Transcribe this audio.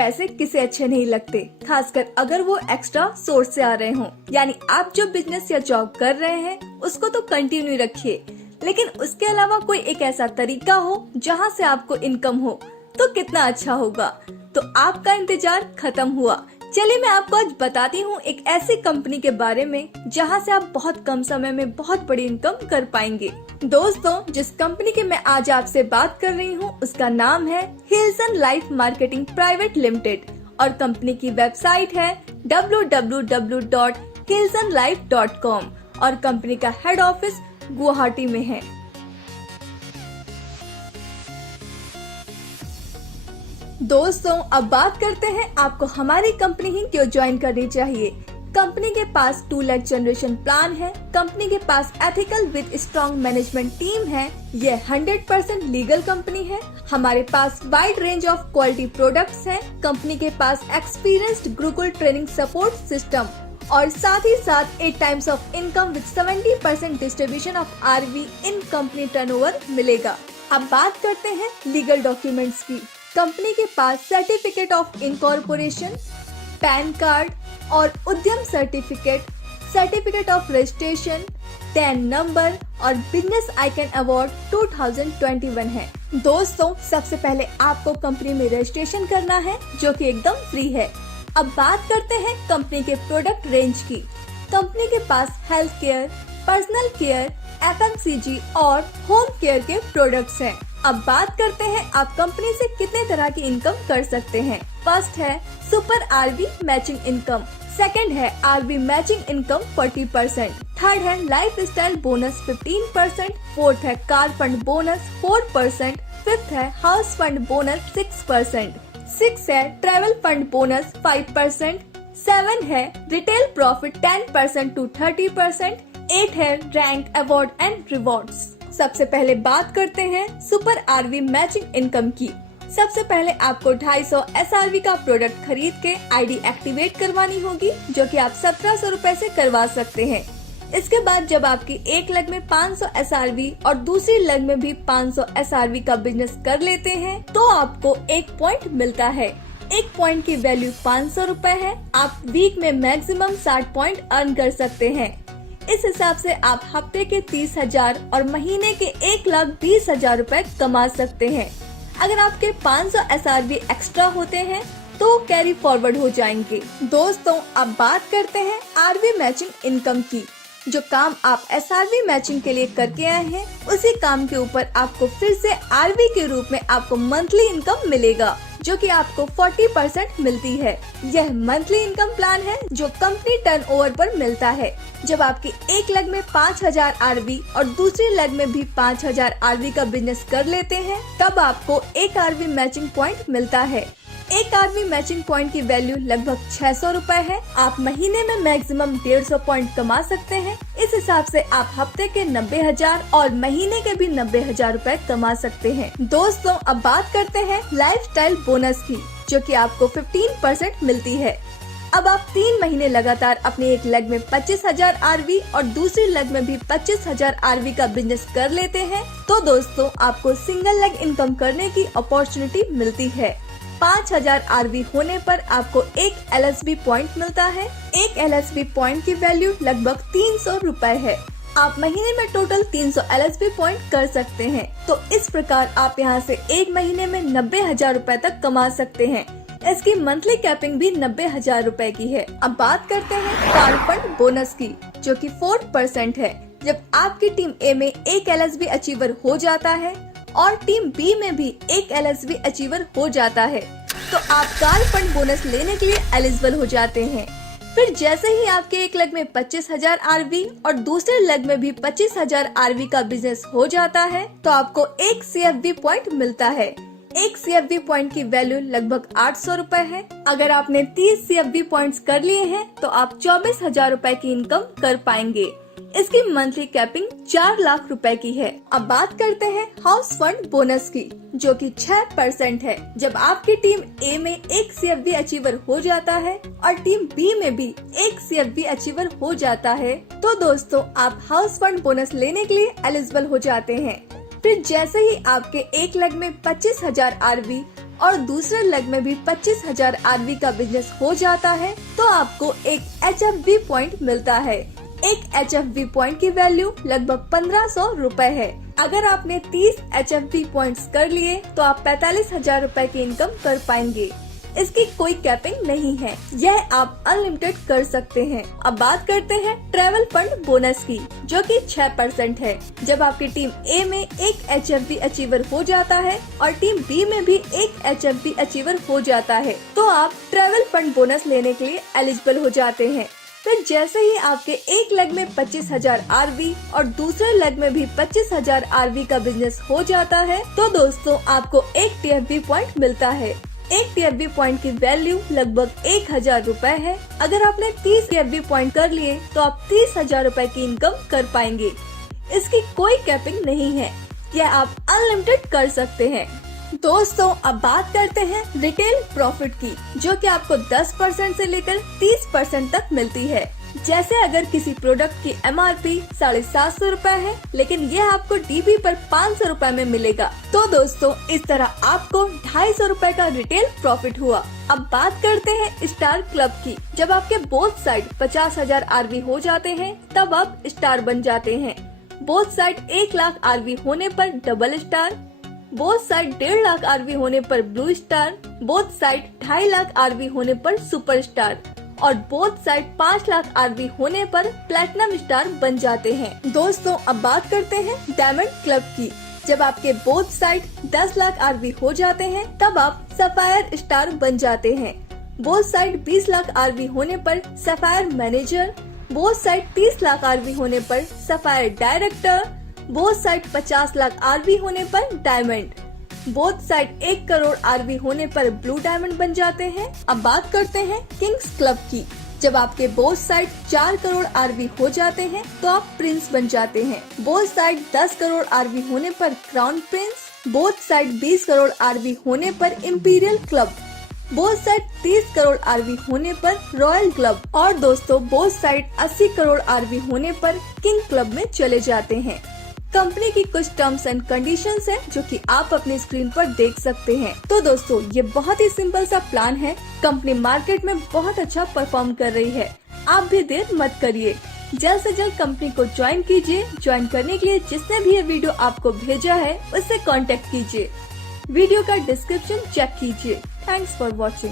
पैसे किसे अच्छे नहीं लगते, खासकर अगर वो एक्स्ट्रा सोर्स से आ रहे हों। यानी आप जो बिजनेस या जॉब कर रहे हैं उसको तो कंटिन्यू रखिए, लेकिन उसके अलावा कोई एक ऐसा तरीका हो जहाँ से आपको इनकम हो तो कितना अच्छा होगा। तो आपका इंतजार खत्म हुआ। चलिए मैं आपको आज बताती हूँ एक ऐसी कंपनी के बारे में जहाँ से आप बहुत कम समय में बहुत बड़ी इनकम कर पाएंगे। दोस्तों, जिस कंपनी की मैं आज आपसे बात कर रही हूँ उसका नाम है हिल्सन लाइफ मार्केटिंग प्राइवेट लिमिटेड और कंपनी की वेबसाइट है www.hilsonlife.com और कंपनी का हेड ऑफिस गुवाहाटी में है। दोस्तों, अब बात करते हैं आपको हमारी कंपनी ही क्यों ज्वाइन करनी चाहिए। कंपनी के पास 2 लाख जनरेशन प्लान है। कंपनी के पास ethical with strong management team है। ये 100% लीगल कंपनी है। हमारे पास wide range of quality products हैं। कंपनी के पास experienced Gurukul training support system और साथ ही साथ 8 times of income with 70% distribution of RV in company turnover मिलेगा। अब बात करते हैं लीगल डॉक्यूमेंट्स की। कंपनी के पास certificate of incorporation, PAN card और Udyam certificate, certificate of registration, TAN number और बिजनेस आइकन अवार्ड 2021 है। दोस्तों, सबसे पहले आपको कंपनी में रजिस्ट्रेशन करना है जो कि एकदम फ्री है। अब बात करते हैं कंपनी के प्रोडक्ट रेंज की। कंपनी के पास health care, personal care, FMCG और होम केयर के प्रोडक्ट्स हैं। अब बात करते हैं आप कंपनी से कितने तरह की इनकम कर सकते हैं। फर्स्ट है super RB matching income, second है आरबी मैचिंग इनकम 40%, थर्ड है लाइफ स्टाइल बोनस 15%, फोर्थ है कार फंड बोनस 4%, फिफ्थ है हाउस फंड बोनस 6%, सिक्स है ट्रेवल फंड बोनस 5%, 7 है रिटेल प्रॉफिट 10% to 30%, 8 है रैंक अवार्ड एंड रिवॉर्ड्स। सबसे पहले बात करते हैं सुपर आरवी मैचिंग इनकम की। सबसे पहले आपको 250 SRV का प्रोडक्ट खरीद के आईडी एक्टिवेट करवानी होगी, जो कि आप 1700 रूपए से करवा सकते हैं। इसके बाद जब आपकी एक लेग में 500 SRV और दूसरी लेग में भी 500 SRV का बिजनेस कर लेते हैं तो आपको 1 पॉइंट मिलता है। 1 पॉइंट की वैल्यू 500 रूपए है। आप वीक में मैक्सिमम 60 पॉइंट अर्न कर सकते हैं। इस हिसाब से आप हफ्ते के 30,000 और महीने के 1,20,000 रूपए कमा सकते हैं। अगर आपके 500 SRV एक्स्ट्रा होते हैं तो कैरी फॉरवर्ड हो जाएंगे। दोस्तों, अब बात करते हैं आरवी मैचिंग इनकम की। जो काम आप SRV मैचिंग के लिए करके आए हैं उसी काम के ऊपर आपको फिर से आरवी के रूप में आपको मंथली इनकम मिलेगा, जो कि आपको 40% मिलती है। यह मंथली इनकम प्लान है जो कंपनी टर्नओवर पर मिलता है। जब आपकी एक लेग में 5000 आरवी और दूसरी लेग में भी 5000 आरवी का बिजनेस कर लेते हैं तब आपको एक आरवी मैचिंग पॉइंट मिलता है। एक आरवी मैचिंग पॉइंट की वैल्यू लगभग 600 रूपए है। आप महीने में मैक्सिमम 150 पॉइंट कमा सकते हैं। इस हिसाब से आप हफ्ते के 90,000 और महीने के भी 90,000 रूपए कमा सकते हैं। दोस्तों, अब बात करते हैं लाइफस्टाइल बोनस की, जो कि आपको 15% मिलती है। अब आप 3 महीने लगातार अपनी एक लेग में 25,000 आरवी और दूसरी लेग में भी 25,000 आरवी का बिजनेस कर लेते हैं तो दोस्तों आपको सिंगल लेग इनकम करने की अपॉर्चुनिटी मिलती है। 5,000 आरवी होने पर आपको एक LSB पॉइंट मिलता है। एक LSB पॉइंट की वैल्यू लगभग 300 रूपए है। आप महीने में टोटल 300 LSB पॉइंट कर सकते हैं। तो इस प्रकार आप यहां से एक महीने में 90,000 रूपए तक कमा सकते हैं। इसकी मंथली कैपिंग भी 90,000 रूपए की है। अब बात करते हैं कार फंड बोनस की, जो कि 4% है। जब आपकी टीम ए में एक LSB अचीवर हो जाता है और टीम बी में भी एक LSB अचीवर हो जाता है तो आप कार फंड बोनस लेने के लिए एलिजिबल हो जाते हैं। फिर जैसे ही आपके एक लेग में 25,000 आरवी और दूसरे लेग में भी 25,000 आरवी का बिजनेस हो जाता है तो आपको एक CFV पॉइंट मिलता है। एक CFV पॉइंट की वैल्यू लगभग 800 रूपए है। अगर आपने 30 CFV पॉइंट्स कर लिए हैं तो आप 24,000 रूपए की इनकम कर पाएंगे। इसकी मंथली कैपिंग 4 लाख रुपए की है। अब बात करते हैं हाउस फंड बोनस की, जो कि 6% है। जब आपकी टीम ए में एक CFV अचीवर हो जाता है और टीम बी में भी एक CFV अचीवर हो जाता है तो दोस्तों आप हाउस फंड बोनस लेने के लिए एलिजिबल हो जाते हैं। फिर जैसे ही आपके एक लेग में 25,000 आरवी और दूसरे लेग में भी 25,000 आरवी का बिजनेस हो जाता है तो आपको एक HFV पॉइंट मिलता है। एक HFV पॉइंट की वैल्यू लगभग 1500 रुपए है। अगर आपने 30 HFV पॉइंट्स कर लिए तो आप 45,000 रुपए की इनकम कर पाएंगे। इसकी कोई कैपिंग नहीं है, यह आप अनलिमिटेड कर सकते हैं। अब बात करते हैं ट्रैवल फंड बोनस की, जो कि 6% है। जब आपकी टीम ए में एक HFV अचीवर हो जाता है और टीम बी में भी एक HFV अचीवर हो जाता है तो आप ट्रैवल फंड बोनस लेने के लिए एलिजिबल हो जाते हैं। फिर जैसे ही आपके एक लेग में 25,000 आरवी और दूसरे लेग में भी 25,000 आरवी का बिजनेस हो जाता है तो दोस्तों आपको एक TFV पॉइंट मिलता है। एक TFV पॉइंट की वैल्यू लगभग 1,000 रुपए है। अगर आपने 30 TFV पॉइंट कर लिए तो आप 30,000 रुपए की इनकम कर पाएंगे। इसकी कोई कैपिंग नहीं है, यह आप अनलिमिटेड कर सकते हैं। दोस्तों अब बात करते हैं रिटेल प्रॉफिट की, जो कि आपको 10% से लेकर 30% तक मिलती है। जैसे अगर किसी प्रोडक्ट की MRP 750 रुपए है लेकिन यह आपको DP पर 500 रुपए में मिलेगा तो दोस्तों इस तरह आपको 250 रुपए का रिटेल प्रॉफिट हुआ। अब बात करते हैं स्टार क्लब की। जब आपके बोथ साइड 50,000 आरवी हो जाते हैं तब आप स्टार बन जाते हैं। बोथ साइड 1 लाख आरवी होने पर double star, both side 1.5 lakh RV होने पर blue star, both side 2.5 lakh RV होने पर सुपर स्टार और बोथ साइड 5 लाख आरवी होने पर प्लेटिनम स्टार बन जाते हैं। दोस्तों अब बात करते हैं डायमंड क्लब की। जब आपके बोथ साइड 10 लाख आरवी हो जाते हैं तब आप सफायर स्टार बन जाते हैं। बोथ साइड 20 लाख आरवी होने पर sapphire manager, both side 30 lakh RV होने पर sapphire director, both side 50 lakh RV होने पर diamond, both side 1 crore RV होने पर ब्लू डायमंड बन जाते हैं। अब बात करते हैं किंग्स क्लब की। जब आपके बोथ साइड 4 करोड़ आरवी हो जाते हैं तो आप प्रिंस बन जाते हैं। बोथ साइड 10 करोड़ आरवी होने पर crown prince, both side 20 crore RV होने पर imperial club, both side 30 crore RV होने पर रॉयल क्लब और दोस्तों बोथ साइड 80 करोड़ आरवी होने पर किंग क्लब में चले जाते हैं। कंपनी की कुछ टर्म्स एंड कंडीशंस हैं जो कि आप अपनी स्क्रीन पर देख सकते हैं। तो दोस्तों ये बहुत ही सिंपल सा प्लान है। कंपनी मार्केट में बहुत अच्छा परफॉर्म कर रही है, आप भी देर मत करिए, जल्द से जल्द कंपनी को ज्वाइन कीजिए। ज्वाइन करने के लिए जिसने भी ये वीडियो आपको भेजा है उससे कांटेक्ट कीजिए। वीडियो का डिस्क्रिप्शन चेक कीजिए। Thanks for watching.